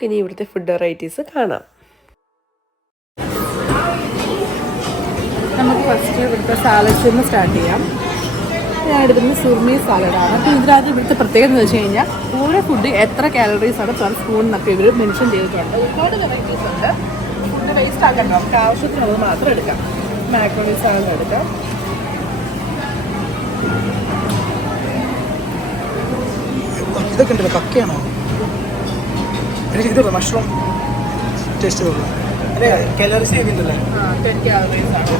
നമുക്കിനി ഇവിടുത്തെ food varieties കാണാം. നമുക്ക് ഫസ്റ്റ് ഇവിടുത്തെ സാലഡ്സിൽ നിന്ന് സ്റ്റാർട്ട് ചെയ്യാം. ഞാൻ എടുക്കുന്നത് സുർമി സാലഡാണ്. അപ്പോൾ ഇതിനകത്ത് ഇവിടുത്തെ പ്രത്യേകത എന്ന് വെച്ച് കഴിഞ്ഞാൽ ഓരോ ഫുഡ് എത്ര കാലറീസാണ് പെർ സ്പൂൺ എന്നൊക്കെ ഇവർ മെൻഷൻ ചെയ്തിട്ടുണ്ട്. ഒരുപാട് വെറൈറ്റീസ് ഉണ്ട്. ഫുഡ് വേസ്റ്റ് ആക്കണ്ട, നമുക്ക് ആവശ്യത്തിനുള്ളത് മാത്രം എടുക്കാം. മാക്രോണി സാലഡ് എടുക്കാം. ഇതൊക്കെ ഉണ്ടല്ലോ, കക്കയാണോ? എനിക്ക് ഇത് മഷ്റൂം ടേസ്റ്റ് ചെയ്തോളൂ. അതെ, കാലറീസ് ചെയ്തിട്ടുണ്ടല്ലേ? 10 calories ആണ്.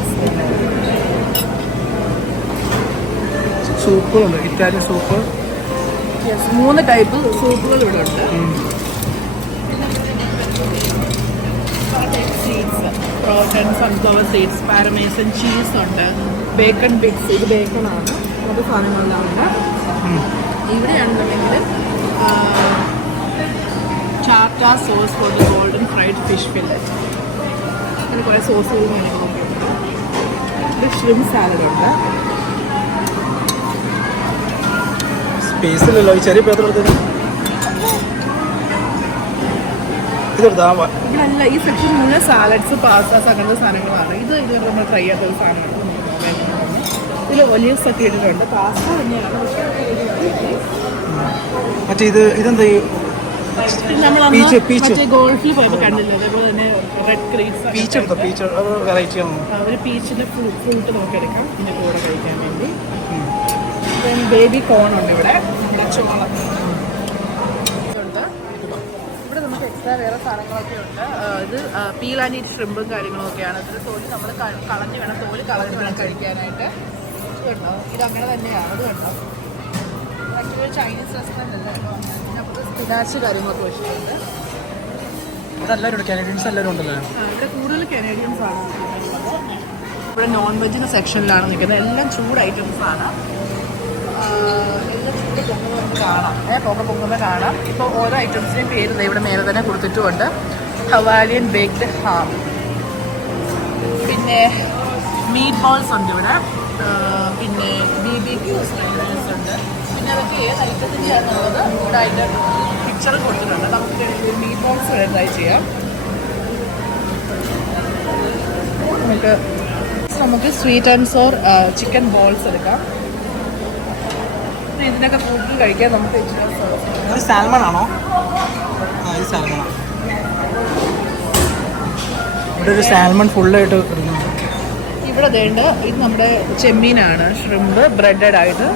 സൂപ്പുകളുണ്ട്, ഇറ്റാലിയൻ സൂപ്പ്. 3 ടൈപ്പ് സൂപ്പുകൾ ഇവിടെ ഉണ്ട്. Seeds, crouton, sunflower seeds, parmesan cheese ഉണ്ട്, ബേക്കൺ ബിഗ്സ്, ഇത് ബേക്കണാണ്. അത് സാധനങ്ങളെല്ലാം ഉണ്ട്. ഇവിടെയാണെന്നുണ്ടെങ്കിൽ ചാർട്ട sauce for the golden fried fish fillet, അങ്ങനെ കുറേ സോസുകളും കാര്യങ്ങളൊക്കെ ഉണ്ട്. ഇത് ഷ്രിംപ് സാലഡ് ഉണ്ട്. സ്പേസിലല്ലോ ഈ ചെറിയ പേപ്പർ എടുത്തത്. ഇതെടുത്താ ഇവിടെയല്ല, ഈ സെക്ഷൻ മുഴുവൻ സാലഡ്സ്, പാസ്താസ് അങ്ങനത്തെ സാധനങ്ങളാണ്. ഇത് നമ്മൾ ട്രൈ ചെയ്യാത്ത ഒരു സാധനമാണ്. ഇതിൽ ഒലീവ്സ് ഒക്കെ ഇട്ടിട്ടുണ്ട്. പാസ്ത തന്നെയാണ്, പക്ഷേ മറ്റേ ഇതെന്താ മറ്റേ ഗോൾഫിൽ പോയപ്പോൾ കണ്ടില്ല, അതേപോലെ തന്നെ റെഡ് ക്രീപ്സ്. പീച്ച് എടുത്തോ? പീച്ച് അത് വെറൈറ്റി ആണ്. ഒരു പീച്ചിൻ്റെ ഫ്രൂട്ട് നമുക്ക് എടുക്കാം ഇതിൻ്റെ കൂടെ കഴിക്കാൻ വേണ്ടി. ബേബി കോൺ ഉണ്ട് ഇവിടെ. ഇവിടെ നമുക്ക് എക്സ്ട്രാ വേറെ സാധനങ്ങളൊക്കെ ഉണ്ട്. ഇത് പീൽ ആൻഡ് ഈറ്റ് ഷ്രിമ്പും കാര്യങ്ങളൊക്കെയാണ്. ഇതിൽ തോല് നമ്മൾ കളഞ്ഞ് വേണം, തോല് കളഞ്ഞ് വേണം കഴിക്കാനായിട്ട്. ഇത് കണ്ടോ, ഇതങ്ങനെ തന്നെയാണ്. ഇത് കണ്ടോ, ആക്ച്വലി ചൈനീസ് റെസ്റ്റോറൻ്റ് അല്ലേ, നമുക്ക് സ്പിനാച്ച് കാര്യങ്ങളൊക്കെ വെച്ചിട്ടുണ്ട്. ഇവിടെ എല്ലാവരും കാനഡിയൻസ് എല്ലാവരും ഉണ്ടല്ലോ. ഇവിടെ കൂടുതൽ കനേഡിയൻസ് ആണ്. ഇവിടെ നോൺ വെജിൻ്റെ സെക്ഷനിലാണ് നിൽക്കുന്നത്. എല്ലാം ചൂട് ഐറ്റംസ് ആണ്. എല്ലാം ചൂട് പൊങ്ങുമ്പോൾ കാണാം, പൊങ്ങുമ്പോൾ കാണാം. ഇപ്പോൾ ഓരോ ഐറ്റംസിൻ്റെയും പേര് ഇവിടെ മേലെ തന്നെ കൊടുത്തിട്ടുമുണ്ട്. ഹവാലിയൻ ബേക്ക്ഡ് ഹാം, പിന്നെ മീറ്റ് ബോൾസ് ഉണ്ട് ഇവിടെ, പിന്നെ BBQ സ്നൈഡേഴ്സ് ഉണ്ട്. പിന്നെ അതൊക്കെ ഏത് ഐറ്റത്തിൻ്റെയാണെന്നുള്ളത് ഇവിടെ അതിൻ്റെ പിക്ചർ കൊടുത്തിട്ടുണ്ട്. നമുക്ക് മീറ്റ് ബോൾസ് വരെ ട്രൈ ചെയ്യാം. നമുക്ക് sweet and sour chicken balls എടുക്കാം. ഇതിനൊക്കെ കൂടുതൽ കഴിക്കാൻ നമുക്ക് ഇത് സാൽമൺ ആണോ? ഇത് സാൽമൺ ആണ്. ഇവിടെ ഒരു സാൽമൺ ഫുള്ളായിട്ട് ഇടുന്നുണ്ട്. ഇവിടെ വേണ്ട ഇത് നമ്മുടെ ചെമ്മീനാണ്, ഷ്രിമ്പ് ബ്രെഡഡ് ആയിട്ട്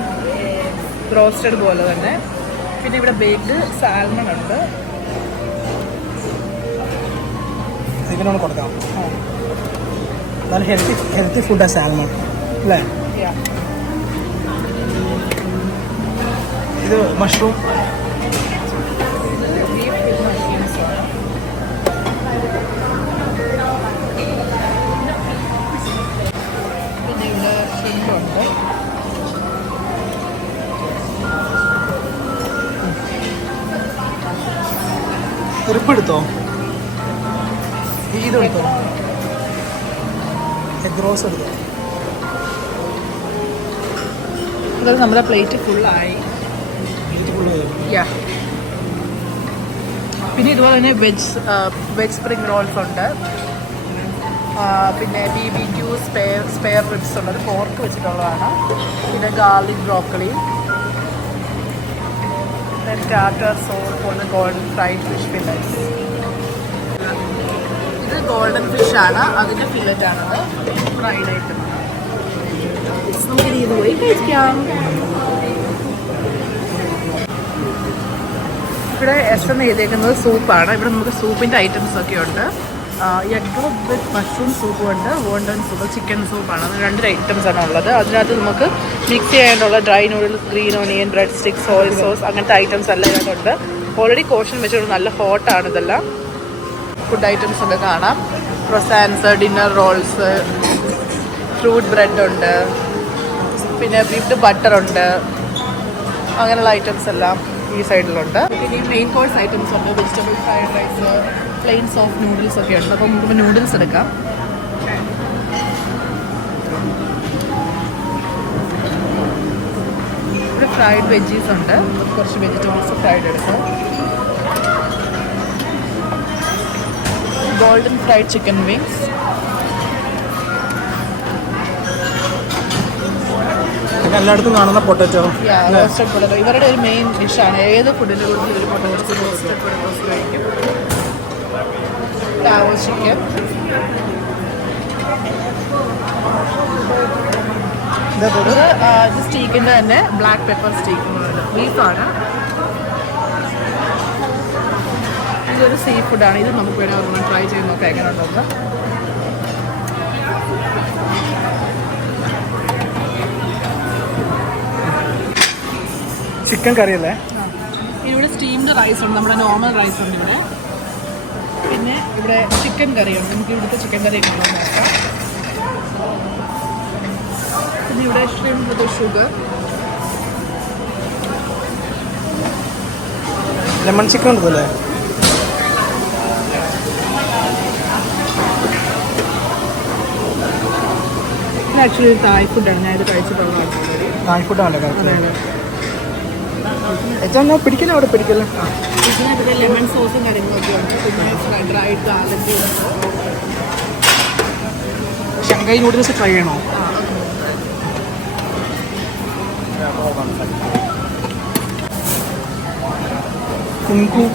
റോസ്റ്റഡ് പോലെ തന്നെ. പിന്നെ ഇവിടെ ബേക്ക്ഡ് സാൽമൺ ഉണ്ട്. ഇതിനോട് കൊടുക്കാം. നല്ല ഹെൽത്തി ഫുഡാണ് സാൽമൺ അല്ലേ? ഇത് മഷ്റൂം. പിന്നെ ഇവിടെ ഷ്രിമ്പുണ്ട്. റിപ്പ് എടുത്തോ? ഇതെടുത്തോ? എഗ് റോസ് എടുത്തോ? ഇത് നമ്മുടെ പ്ലേറ്റ് ഫുള്ളായി. പിന്നെ ഇതുപോലെ തന്നെ വെജ് സ്പ്രിംഗ് റോൾസ് ഉണ്ട്. പിന്നെ BBQ സ്പെയർ റിബ്സ് ഉണ്ട്, അത് പോർക്ക് വെച്ചിട്ടുള്ളതാണ്. പിന്നെ garlic broccoli, ടാറ്റർ sauce for the golden fried fish fillets. ഇത് ഗോൾഡൻ ഫിഷ് ആണ്, അതിൻ്റെ ഫില്ലറ്റ് ആണത്, ഫ്രൈഡ് ഐറ്റമാണ്. നമുക്ക് ഇത് പോയി കഴിക്കാം. ഇവിടെ എസ് എന്ന് എഴുതിയേക്കുന്നത് സൂപ്പാണ്. ഇവിടെ നമുക്ക് സൂപ്പിൻ്റെ ഐറ്റംസ് ഒക്കെ ഉണ്ട്. എഗ് വിത്ത് മഷ്റൂം സൂപ്പും ഉണ്ട്, വോണ്ടൻ സൂപ്പ്, ചിക്കൻ സൂപ്പാണ്. അത് 2 ഐറ്റംസ് ആണ് ഉള്ളത്. അതിനകത്ത് നമുക്ക് മിക്സ് ചെയ്യാനുള്ള dry noodles, green onion, bread sticks, soya sauce, അങ്ങനത്തെ ഐറ്റംസ് എല്ലാം ഇതിനകത്തുണ്ട്. ഓൾറെഡി കോഷൻ വെച്ചിട്ട് നല്ല ഹോട്ടാണ് ഇതെല്ലാം. ഫുഡ് ഐറ്റംസ് ഒക്കെ കാണാം. ക്രൊസാൻസ്, ഡിന്നർ റോൾസ്, ഫ്രൂട്ട് ബ്രെഡ് ഉണ്ട്, പിന്നെ വിപ്ഡ് ബട്ടർ ഉണ്ട്, അങ്ങനെയുള്ള ഐറ്റംസ് എല്ലാം ഈ സൈഡിലുണ്ട്. പിന്നെ മെയിൻ കോഴ്സ് ഐറ്റംസ് ഉണ്ട്, vegetable fried rice, plain soft noodles ഒക്കെ ഉണ്ട്. അപ്പോൾ നമുക്ക് നൂഡിൽസ് എടുക്കാം. ഇവിടെ ഫ്രൈഡ് വെജീസ് ഉണ്ട്, കുറച്ച് വെജിറ്റബിൾസ് ഫ്രൈഡ് എടുക്കാം. Golden fried chicken wings. എല്ലായിടത്തും കാണുന്ന പൊട്ടറ്റോ. റോസ്റ്റഡ് പൊട്ടറ്റോ ഇവരുടെ ഒരു മെയിൻ ഡിഷാണ്. ഏത് ഫുഡിൻ്റെ കൂടുതൽ ഒരു പൊട്ടറ്റോ റോസ്റ്റഡ് പൊട്ടറ്റോസ് കഴിക്കും. ടാവോ ചിക്കൻ, ഇത് സ്റ്റീക്കിൻ്റെ തന്നെ ബ്ലാക്ക് പെപ്പർ സ്റ്റീക്ക് ബീഫാണ്. ഇതൊരു സീ ഫുഡാണ്. ഇത് നമുക്ക് വേണമെങ്കിൽ ഒന്ന് ട്രൈ ചെയ്ത് നോക്കാം എങ്ങനെ ഉണ്ടെന്ന്. ചിക്കൻ കറി അല്ലേ? ഇവിടെ സ്റ്റീംഡ് റൈസ് ഉണ്ട്, നമ്മുടെ നോർമൽ റൈസ് ഉണ്ട് ഇവിടെ. പിന്നെ ഇവിടെ ചിക്കൻ കറിയുണ്ട്. നമുക്ക് ഇവിടുത്തെ ചിക്കൻ കറി ഉണ്ടോ നോക്കാം. പിന്നെ ഇവിടെ shrimp with sugar, lemon chicken ഉണ്ടല്ലേ? ഇത് ആക്ച്വലി തായ് ഫുഡാണ്. ഞാൻ ഇത് കഴിച്ചിട്ടുള്ള തായ് ഫുഡാണല്ലേ കഴിച്ചത്? ഞാൻ പിടിക്കില്ല, അവിടെ പിടിക്കില്ല. ഇതിനകത്ത് ലെമൺ സോസും കാര്യങ്ങളൊക്കെ ഉണ്ട്. പിന്നെ ഡ്രൈഡ് ഗാർലിക് ഉണ്ട്. ഷങ്കായി നൂഡിൽസ് ട്രൈ ചെയ്യണോ?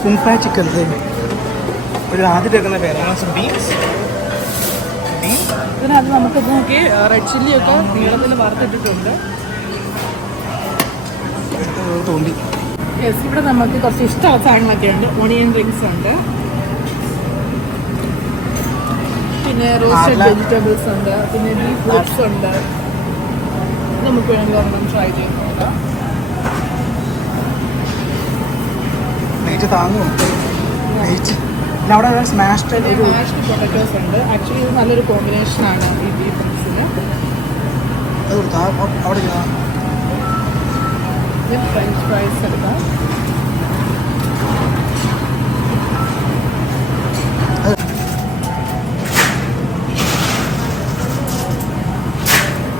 കുങ്ഫാ ചിക്കൻ ഒരു ആദ്യം കേൾക്കുന്ന പേരാണ്. ബീൻസ് ഇതിനകത്ത് നമുക്ക് നോക്കി റെഡ് ചില്ലിയൊക്കെ നീളത്തിൽ വറുത്തിട്ടിട്ടുണ്ട്. തോണ്ടി യെസ്, ഇവിടെ നമുക്ക് കുറച്ച് ഇഷ്ടമുള്ള സാധനങ്ങളൊക്കെ ഉണ്ട്. ഓണിയൻ റിങ്സ് ഉണ്ട്, പിന്നെ റോസ്റ്റഡ് വെജിറ്റബിൾസ് ഉണ്ട്, പിന്നെ ബീഫ് ലിപ്സ് ഉണ്ട്. നമുക്ക് വേണമെങ്കിൽ ഒരെണ്ണം ട്രൈ ചെയ്ത് നോക്കാം. അവിടെ സ്മാഷ്ഡ് മാഷ്ഡ് പൊട്ടറ്റോസ് ഉണ്ട്. ആക്ച്വലി ഇത് നല്ലൊരു കോമ്പിനേഷനാണ് ഈ ബീഫ് റിങ്സിന്. അവിടെ ഫ്രഞ്ച് ഫ്രൈസ് എടുക്കാം.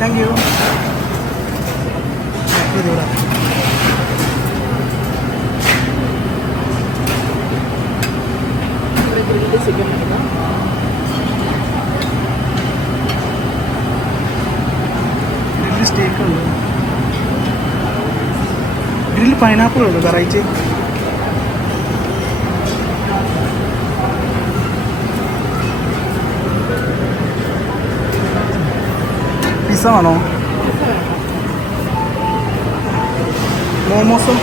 Thank you. ഗ്രിൽഡ് ചിക്കൻ എടുക്കാം. സ്റ്റേക്ക് ഉണ്ട്, ഗ്രിൽ പൈനാപ്പിൾ ഉണ്ട്, വെറൈറ്റി. പിസ്സ ആണോ? മോമോസും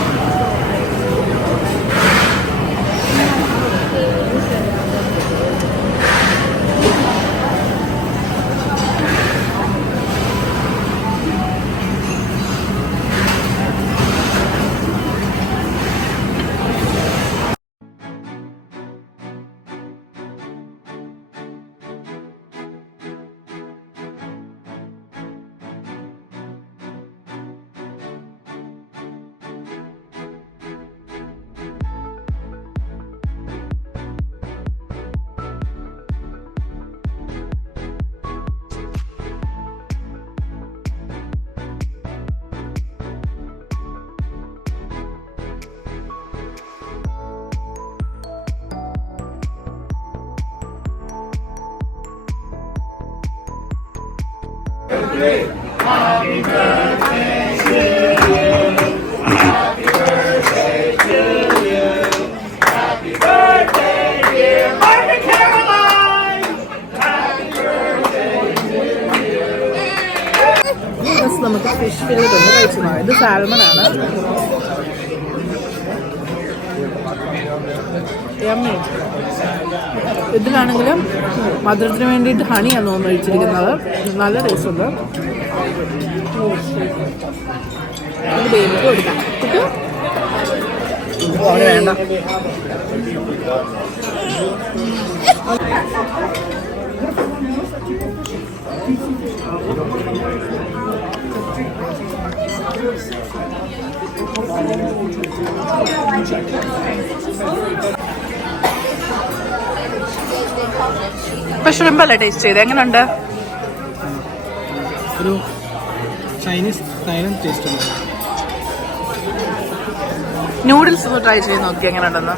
നമുക്ക് ഫിഷ് ഫില്ലറ്റ് ഒന്ന് കഴിച്ചു നോക്കാം. ഇത് സാൽമൺ ആണ്. ഇതിലാണെങ്കിലും മധുരത്തിന് വേണ്ടിയിട്ട് ഹണിയാണ് തോന്നുന്നു ഒഴിച്ചിരിക്കുന്നത്. നല്ല ടേസ്റ്റ് ഉണ്ട്. ഇത് ബേബിക്ക് കൊടുക്കാം. വേണ്ട. ഇപ്പൊ ഷ്രിമ്പല്ലേ ടേസ്റ്റ് ചെയ്ത് എങ്ങനെയുണ്ട്? ഒരു ചൈനീസ് തായ്ലൻഡ് ടേസ്റ്റ് ഉണ്ട്. നൂഡിൽസ് ഒന്ന് ട്രൈ ചെയ്ത് നോക്കി എങ്ങനെയുണ്ടെന്ന്.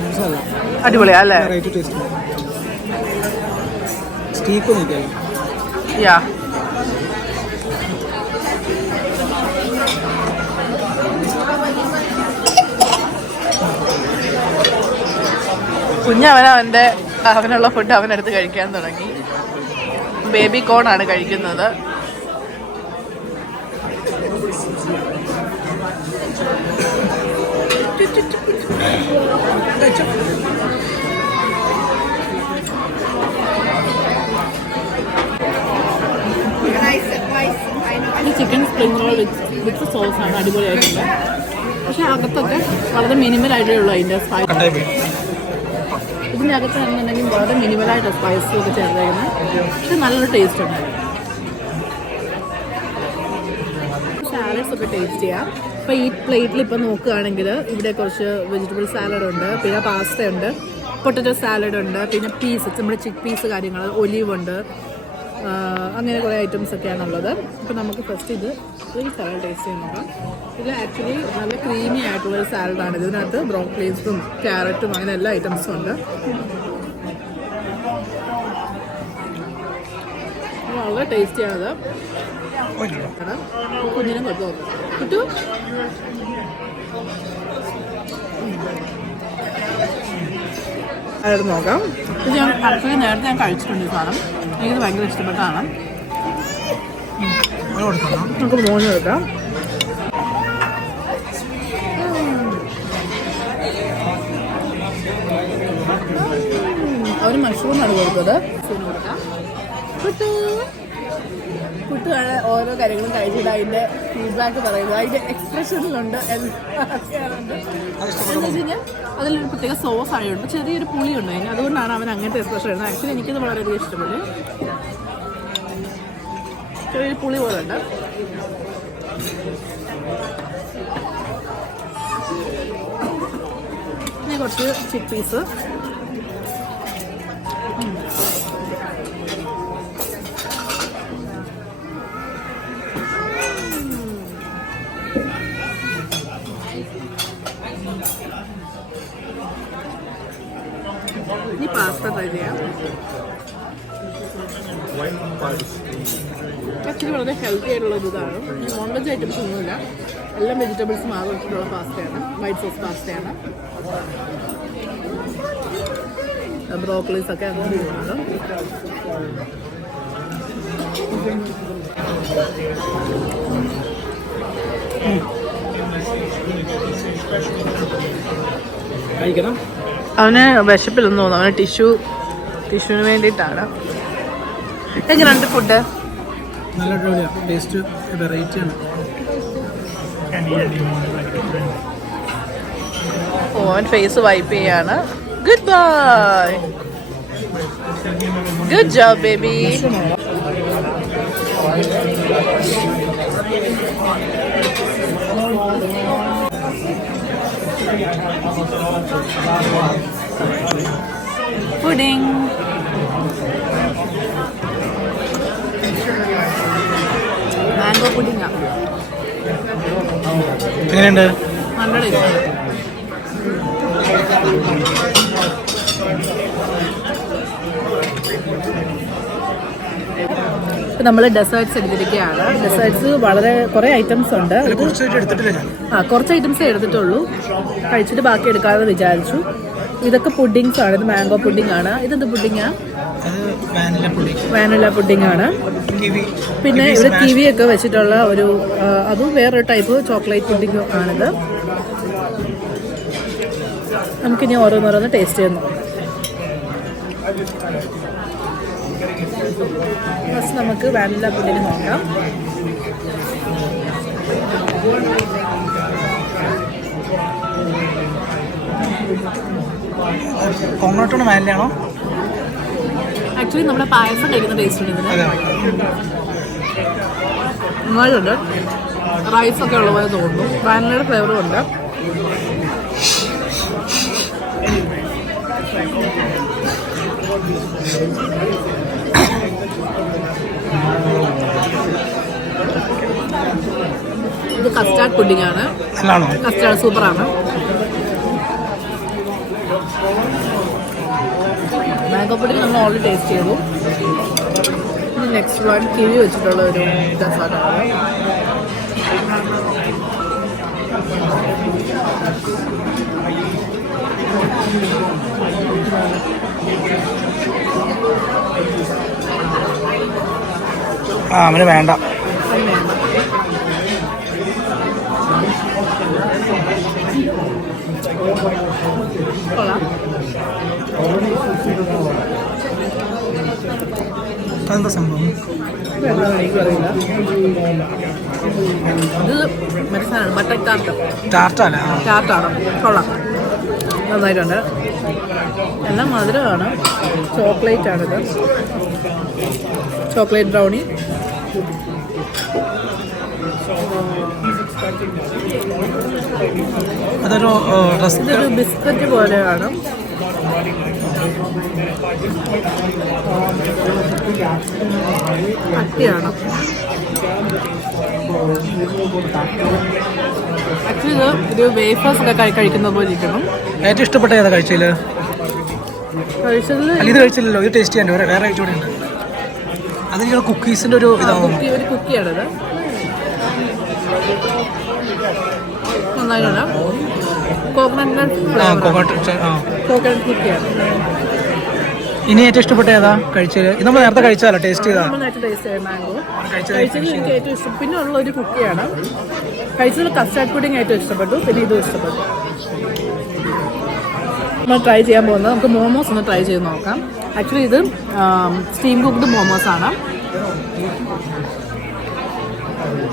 അടിപൊളിയാ അല്ലേ? Variety taste. സ്റ്റീക്ക് നോക്കിയാലോ? യാ അവനുള്ള ഫുഡ് അവനെടുത്ത് കഴിക്കാൻ തുടങ്ങി. ബേബി കോൺ ആണ് കഴിക്കുന്നത്. ഈ ചിക്കൻ സ്പ്രിംഗ് റോൾ വിത്ത് സോസാണ്, അടിപൊളിയായിട്ടുണ്ട്. പക്ഷെ അകത്തൊക്കെ വളരെ മിനിമലായിട്ടേ ഉള്ളൂ അതിൻ്റെ സ്പൈസ്. ഇതിൻ്റെ അകത്താണെന്നുണ്ടെങ്കിൽ വളരെ മിനിമലായിട്ട് സ്പൈസും ഒക്കെ ചേർത്തേക്കുന്നത്. പക്ഷെ നല്ലൊരു ടേസ്റ്റ് ഉണ്ട്. സാലഡ്സ് ഒക്കെ ടേസ്റ്റ് ചെയ്യാം. ഇപ്പോൾ ഈ പ്ലേറ്റിൽ ഇപ്പോൾ നോക്കുകയാണെങ്കിൽ ഇവിടെ കുറച്ച് വെജിറ്റബിൾ സാലഡ് ഉണ്ട്, പിന്നെ പാസ്ത ഉണ്ട്, പൊട്ടറ്റോ സാലഡ് ഉണ്ട്, പിന്നെ പീസ് നമ്മുടെ ചിക്ക് പീസ് കാര്യങ്ങൾ, ഒലീവ് ഉണ്ട്, അങ്ങനെ കുറേ ഐറ്റംസ് ഒക്കെയാണുള്ളത്. അപ്പോൾ നമുക്ക് ഫസ്റ്റ് ഈ സാലഡ് ടേസ്റ്റ് ചെയ്യാൻ നോക്കാം. ഇത് ആക്ച്വലി നല്ല ക്രീമി ആയിട്ടുള്ളൊരു സാലഡാണ്. ഇതിനകത്ത് ബ്രോക്കലീസും ക്യാരറ്റും അങ്ങനെ എല്ലാ ഐറ്റംസും ഉണ്ട്. വളരെ ടേസ്റ്റിയാണത്. കുഞ്ഞിനും കൊടുത്തു നോക്കും കിട്ടു. അതായത് നോക്കാം. ഇത് ഞാൻ ആക്ച്വലി നേരത്തെ ഞാൻ കഴിച്ചിട്ടുണ്ട് ഈ സാധനം. എനിക്കിത് ഭയങ്കര ഇഷ്ടപ്പെട്ടതാണ്. നമുക്ക് 3 എടുക്കാം. അവർ മഷ്റൂമാണ് കൊടുത്തത്. കുട്ടിയാണ് ഓരോ കാര്യങ്ങളും കഴിച്ചിട്ട് അതിൻ്റെ ഫീഡ്ബാക്ക് പറയുന്നത്. അതിൻ്റെ എക്സ്പ്രഷനിലുണ്ട് എന്താ വെച്ച് കഴിഞ്ഞാൽ അതിലൊരു പ്രത്യേക സോസ് ആയതുകൊണ്ട് ചെറിയൊരു പുളിയുണ്ട് അതിന്. അതുകൊണ്ടാണ് അവൻ അങ്ങനത്തെ എക്സ്പ്രഷൻ ഇടുന്നത്. ആക്ച്വലി എനിക്കത് വളരെയധികം ഇഷ്ടപ്പെട്ടു. ചെറിയൊരു പുളി പോലെ ഉണ്ട്. പിന്നെ കുറച്ച് ചിക്ക് പീസ്, ഈ പാസ്ത ട്രൈ ചെയ്യാം. ആക്ച്വലി വളരെ ഹെൽത്തി ആയിട്ടുള്ള ഇതാണ്. നോൺ വെജ് ഐറ്റംസ് ഒന്നുമില്ല, എല്ലാം വെജിറ്റബിൾസും ആവശ്യമുള്ള പാസ്തയാണ്. White sauce പാസ്തയാണ്. ബ്രോക്കലീസ് ഒക്കെ അങ്ങനെ ചെയ്യുന്നുണ്ട്. കഴിക്കണം. അവന് വിശപ്പില്ലെന്ന് തോന്നുന്നു. അവന് ടിഷ്യൂവിന് വേണ്ടിയിട്ടാണ്. എങ്ങനെയുണ്ട് ഫുഡ്? നല്ല അടിപൊളിയാണ്. ടേസ്റ്റ് വെറൈറ്റി ആണ്. അവൻ ഫേസ് വൈപ്പ് ചെയ്യാണ്. Good bye, good job baby. Pudding, mango പുഡിംഗാ. എങ്ങനെയുണ്ട്? നല്ല ടേസ്റ്റ്. ഇപ്പം നമ്മൾ ഡെസേർട്ട്സ് എടുത്തിരിക്കുകയാണ്. ഡെസേർട്ട്സ് വളരെ കുറേ ഐറ്റംസ് ഉണ്ട്. കുറച്ച് ഐറ്റംസേ എടുത്തിട്ടുള്ളൂ. കഴിച്ചിട്ട് ബാക്കി എടുക്കാമെന്ന് വിചാരിച്ചു. ഇതൊക്കെ പുഡിങ്സ് ആണ്. ഇത് മാംഗോ പുഡിംഗ് ആണ്. ഇതെന്ത് പുഡിങ്ങാ? വാനില പുഡിംഗ് ആണ്. പിന്നെ ഇവിടെ കിവി ഒക്കെ വെച്ചിട്ടുള്ള ഒരു അതും വേറൊരു ടൈപ്പ് ചോക്ലേറ്റ് പുഡിംഗ് ആണിത്. നമുക്കിനി ഓരോന്നോരോന്ന് ടേസ്റ്റ് ചെയ്യുന്നു. ഫസ്റ്റ് നമുക്ക് വാനില പുഡിംഗ് നോക്കാം. കോൺഗ്രാറ്റാണോ വാനിലയാണോ? ആക്ച്വലി നമ്മുടെ പായസം കഴിക്കുന്ന ടേസ്റ്റ് ഉണ്ട് ഇതിന്. നന്നായിട്ടുണ്ട്. റൈസൊക്കെ ഉള്ള പോലെ തോന്നുന്നു. വാനിലയുടെ ഫ്ലേവറും ഉണ്ട്. ഇത് കസ്റ്റാർഡ് പുഡിംഗ് ആണ്. കസ്റ്റാർഡ് സൂപ്പറാണ്. മാംഗോ പുഡിംഗ് നമ്മൾ ഓൾറെഡി ടേസ്റ്റ് ചെയ്തു. നെക്സ്റ്റ് വൺ കിവി വെച്ചിട്ടുള്ള ഒരു ഡെസേർട്ടാണ്. അവന് വേണ്ട. കൊള്ളാം. അതെന്താ സംഭവം? എനിക്കറിയില്ല. ഇത് മറ്റേ സാധനമാണ് ബട്ടർ ടാർട്ട്. ടാർട്ടല്ലേ? ടാർട്ടാണ്. കൊള്ളാം, നന്നായിട്ടുണ്ട്. എല്ലാം മധുരമാണ്. ചോക്ലേറ്റ് ആണിത്, ചോക്ലേറ്റ് ബ്രൗണി. അതൊരു ഇതൊരു ബിസ്ക്കറ്റ് പോലെയാണ്. കട്ടിയാണ്. ആക്ച്വലി ഇത് വേഫേഴ്സ് ഒക്കെ കഴിക്കുന്ന പോലെ ഇരിക്കണം. ഏറ്റവും ഇഷ്ടപ്പെട്ട ഏതാ കഴിച്ചതില്? കഴിച്ചതിൽ ഇത് കഴിച്ചില്ലല്ലോ, ഇത് ടേസ്റ്റ് ചെയ്യാൻ വേറെ ഐറ്റം കൂടെ ഉണ്ട്. അത് കുക്കീസിന്റെ ഒരു ഇതാണ്. ഒരു കുക്കിയാണിത്. നന്നായിട്ടുണ്ട്. കോക്കനട്ട് കുക്കിയാണ്. ഇനി ഏറ്റവും ഇഷ്ടപ്പെട്ട ഏതാ കഴിച്ചത്? ഇത് നമ്മൾ നേരത്തെ കഴിച്ചാലോ, ടേസ്റ്റ് ചെയ്താ? മാംഗോ കഴിച്ചതിൽ എനിക്ക് ഏറ്റവും ഇഷ്ടം. പിന്നെ ഉള്ള ഒരു കുക്കിയാണ് കഴിച്ചതിൽ. കസ്റ്റാർഡ് പുഡിങ് ഏറ്റവും ഇഷ്ടപ്പെട്ടു. പിന്നെ ഇതും ഇഷ്ടപ്പെട്ടു. നമ്മൾ ട്രൈ ചെയ്യാൻ പോകുന്നത്, നമുക്ക് മോമോസ് ഒന്ന് ട്രൈ ചെയ്ത് നോക്കാം. ആക്ച്വലി ഇത് സ്റ്റീം കുക്ക്ഡ് മോമോസാണ്.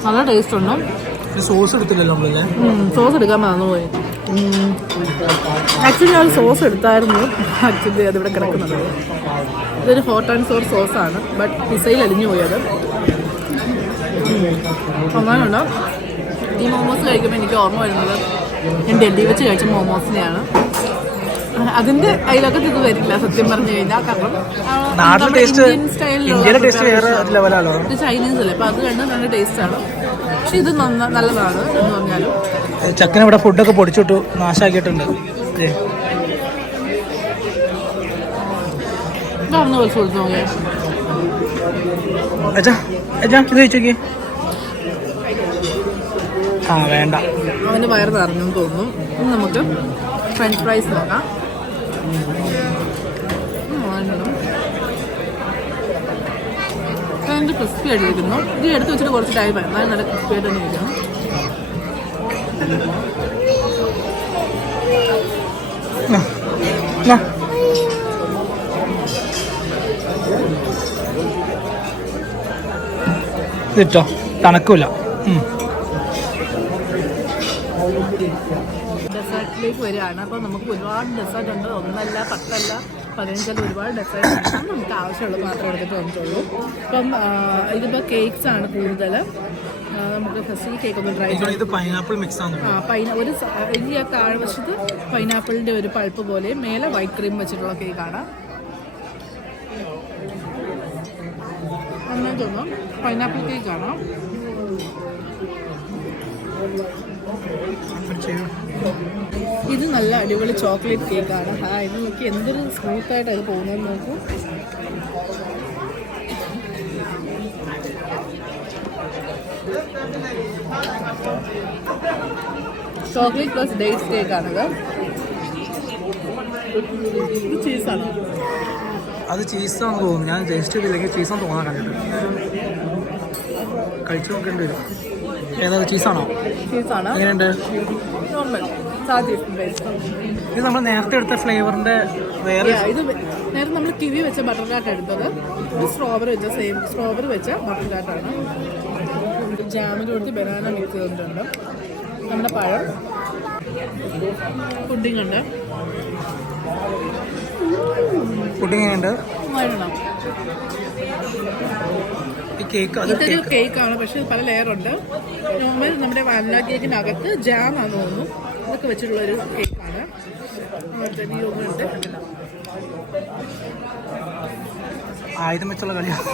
നല്ല ടേസ്റ്റ് ഉണ്ട്. സോസ് എടുത്തില്ലല്ലോ നമ്മളല്ലേ? സോസ് എടുക്കാൻ മറന്നുപോയി. ആക്ച്വലി ഞാൻ സോസ് എടുത്തായിരുന്നു. ആക്ച്വലി അതിവിടെ കിടക്കുന്നത്. ഇതൊരു ഹോട്ട് ആൻഡ് സോർ സോസാണ്, ബട്ട് പിസയിൽ അലിഞ്ഞു പോയത്. ഒന്നാനുണ്ട്. ഈ മോമോസ് കഴിക്കുമ്പോൾ എനിക്ക് ഓർമ്മ വരുന്നത് ഞാൻ ഡൽഹി വെച്ച് കഴിച്ച മോമോസിനെയാണ്. അതിൻ്റെ അതിലൊക്കെ ഇത് വരില്ല സത്യം പറഞ്ഞു കഴിഞ്ഞാൽ. കാരണം ഇന്ത്യൻ സ്റ്റൈലിലുള്ള ഇത് ചൈനീസ് അല്ലേ, അപ്പോൾ അത് കണ്ട് നല്ല ടേസ്റ്റാണ്. പക്ഷെ ഇത് നല്ലതാണ് എന്ന് പറഞ്ഞാലും. ചക്കന ഇവിടെ ഫുഡൊക്കെ പൊടിച്ചിട്ടു നാശാക്കിയിട്ടുണ്ട്. ഇതൊന്ന് വെച്ച് കൊടുത്ത് നോക്കിയേ. ഇത് കഴിച്ചോക്കി. വേണ്ട, അവൻ്റെ വയറ് നിറഞ്ഞെന്ന് തോന്നുന്നു. ഇനി നമുക്ക് ഫ്രഞ്ച് ഫ്രൈസ് നോക്കാം. അതിൻ്റെ ക്രിസ്പി ആയിട്ടിരിക്കുന്നു. ഇത് എടുത്ത് വെച്ചിട്ട് കുറച്ച് ടൈം വേണം, എന്നാലും നല്ല ക്രിസ്പി ആയിട്ട് തന്നെ ഇരിക്കണം. ഇതിട്ടോ തണുക്കില്ല. ഡെസേർട്ടിലേക്ക് വരികയാണ്. അപ്പോൾ നമുക്ക് ഒരുപാട് ഡെസേർട്ട് ഉണ്ട്. 1 അല്ല 10 അല്ല 15 അല്ല, ഒരുപാട് ഡെസേർട്ട് ഉണ്ട്. നമുക്ക് ആവശ്യമുള്ളത് മാത്രം എടുത്തിട്ട് വന്നിട്ടുള്ളൂ. അപ്പം ഇതിപ്പോൾ കേക്ക്സ് ആണ് കൂടുതൽ. നമുക്ക് ഫസ്റ്റ് ഈ കേക്ക് ഒന്ന് ട്രൈ ചെയ്യാം. ഇത് പൈനാപ്പിൾ മിക്സ് ആണ്. ഒരു ഈ താഴ്വശത്ത് പൈനാപ്പിളിൻ്റെ ഒരു പൾപ്പ് പോലെ, മേലെ വൈറ്റ് ക്രീം വെച്ചിട്ടുള്ള കേക്കാണ്. അങ്ങനെ തോന്നും പൈനാപ്പിൾ കേക്കാണ്. ഇത് നല്ല അടിപൊളി ചോക്ലേറ്റ് കേക്കാണ്. ഇത് നോക്കി എന്തൊരു സ്മൂത്തായിട്ട് അത് പോകുന്നത് നോക്കൂ. ചോക്ലേറ്റ് പ്ലസ് ഡേറ്റ്സ് കേക്കാണിത്. ഇത് ചീസാണ്. അത് ചീസാണെന്ന് തോന്നുന്നു. ഞാൻ ടേസ്റ്റ് ചെയ്തില്ലെങ്കിൽ ചീസാന്ന് തോന്നാൻ കണ്ടിട്ട്. കഴിച്ചു നോക്കേണ്ടി വരും. ഏതാ ചീസാണോ? ചീസാണ്. എങ്ങനെയുണ്ട്? നോർമൽ ഇത് നമ്മൾ നേരത്തെ എടുത്ത ഫ്ലേവറിന്റെ വേറെ. ഇത് നേരത്തെ നമ്മൾ കിവി വെച്ച ബട്ടർ ചാട്ട് എടുത്തത്. ഇത് സ്ട്രോബെറി വെച്ച സ്ട്രോബെറി വെച്ച ബട്ടർ ചാട്ടാണ്. ജാമിൽ കൊടുത്ത് ബനാന മിക്സ് ചെയ്തിട്ടുണ്ട്. നമ്മുടെ പഴം പുഡിംഗ് ഉണ്ട്. പുഡിംഗ് ഉണ്ട്. ഇതൊരു കേക്കാണ്, പക്ഷെ പല ലെയറുണ്ട്. നോർമൽ നമ്മുടെ വാനില കേക്കിൻ്റെ അകത്ത് ജാമാണെന്ന് തോന്നുന്നു. ഇതൊക്കെ വെച്ചിട്ടുള്ളൊരു കേക്കാണ്. ആയുധം വെച്ചുള്ള കളിയാണ്.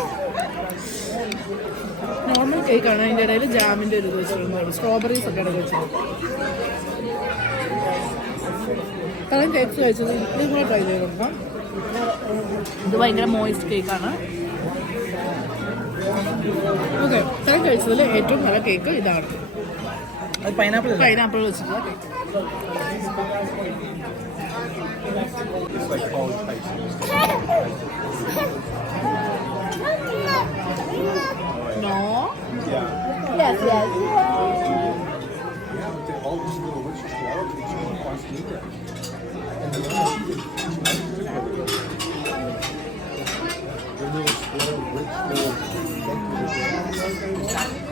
നോർമൽ കേക്കാണ്. അതിൻ്റെ ഇടയിൽ ജാമിൻ്റെ ഒരു ഇത് വെച്ചിട്ടുണ്ട്. സ്ട്രോബെറീസ് ഒക്കെ ഇടയ്ക്ക് വെച്ചിട്ടുണ്ട്. പല കേക്ക്സ് കഴിച്ചത് ഇത് കൂടെ ട്രൈ ചെയ്ത് കൊടുക്കാം. ഇത് ഭയങ്കര മോയിസ്റ്റ് കേക്കാണ്. ഓക്കെ, ഞാൻ കഴിച്ചതിൽ ഏറ്റവും നല്ല കേക്ക് ഇതാണ്. അത് പൈനാപ്പിൾ പൈനാപ്പിൾ വെച്ചിട്ടുള്ള cake. No. Yes, yes.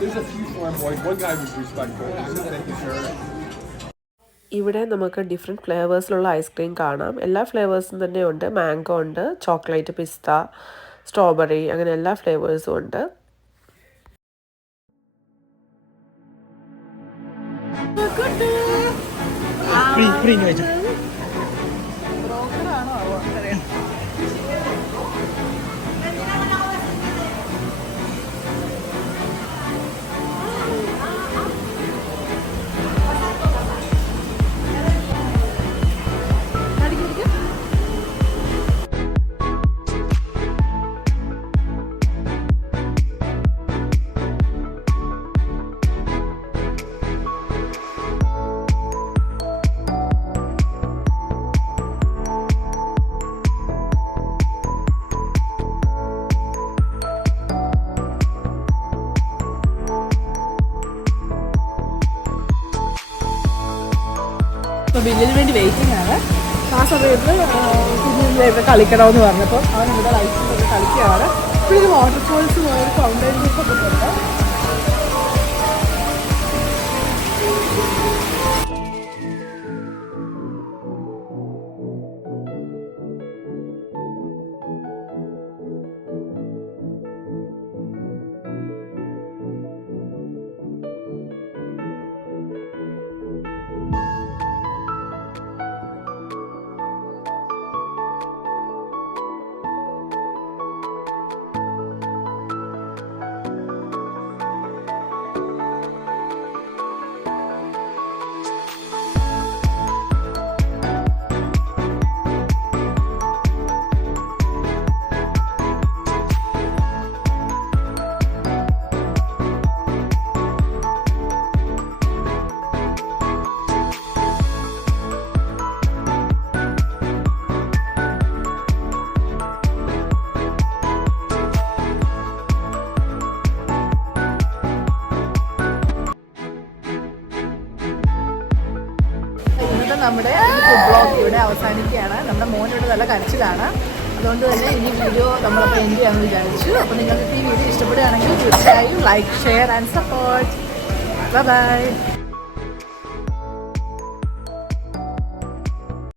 There's a few flamboyant. One guy was respectful. He said that he shared. ഇവിടെ നമുക്ക് ഡിഫറെൻറ്റ് ഫ്ലേവേഴ്സിലുള്ള ഐസ്ക്രീം കാണാം. എല്ലാ ഫ്ലേവേഴ്സും തന്നെ ഉണ്ട്. മാംഗോ ഉണ്ട്, ചോക്ലേറ്റ്, പിസ്ത, സ്ട്രോബെറി, അങ്ങനെ എല്ലാ ഫ്ലേവേഴ്സും ഉണ്ട്. അപ്പോൾ ബില്ലിന് വേണ്ടി വെയിറ്റിംഗ് ആണ്. ആ സമയത്ത് കുഞ്ഞിൻ്റെ ഇവിടെ കളിക്കണമെന്ന് പറഞ്ഞപ്പോൾ അവൻ ഇവിടെ ലൈറ്റിലൊക്കെ കളിക്കുകയാണ്. ഇവിടെ ഒരു വാട്ടർഫോൾസ് പോയൊരു ഫൗണ്ടൈൻസ് ഒക്കെ ഉണ്ട്. നമ്മുടെ ഫുഡ് ബ്ലോഗ് ഇവിടെ അവസാനിക്കുകയാണ്. നമ്മുടെ മോൻ ഇവിടെ നല്ല കരച്ചിലാണ്. അതുകൊണ്ട് തന്നെ ഈ വീഡിയോ നമ്മളപ്പോൾ എൻഡ് ചെയ്യാമെന്ന് വിചാരിച്ചു. അപ്പോൾ നിങ്ങൾക്ക് ഈ വീഡിയോ ഇഷ്ടപ്പെടുകയാണെങ്കിൽ തീർച്ചയായും like, share and support. Bye bye.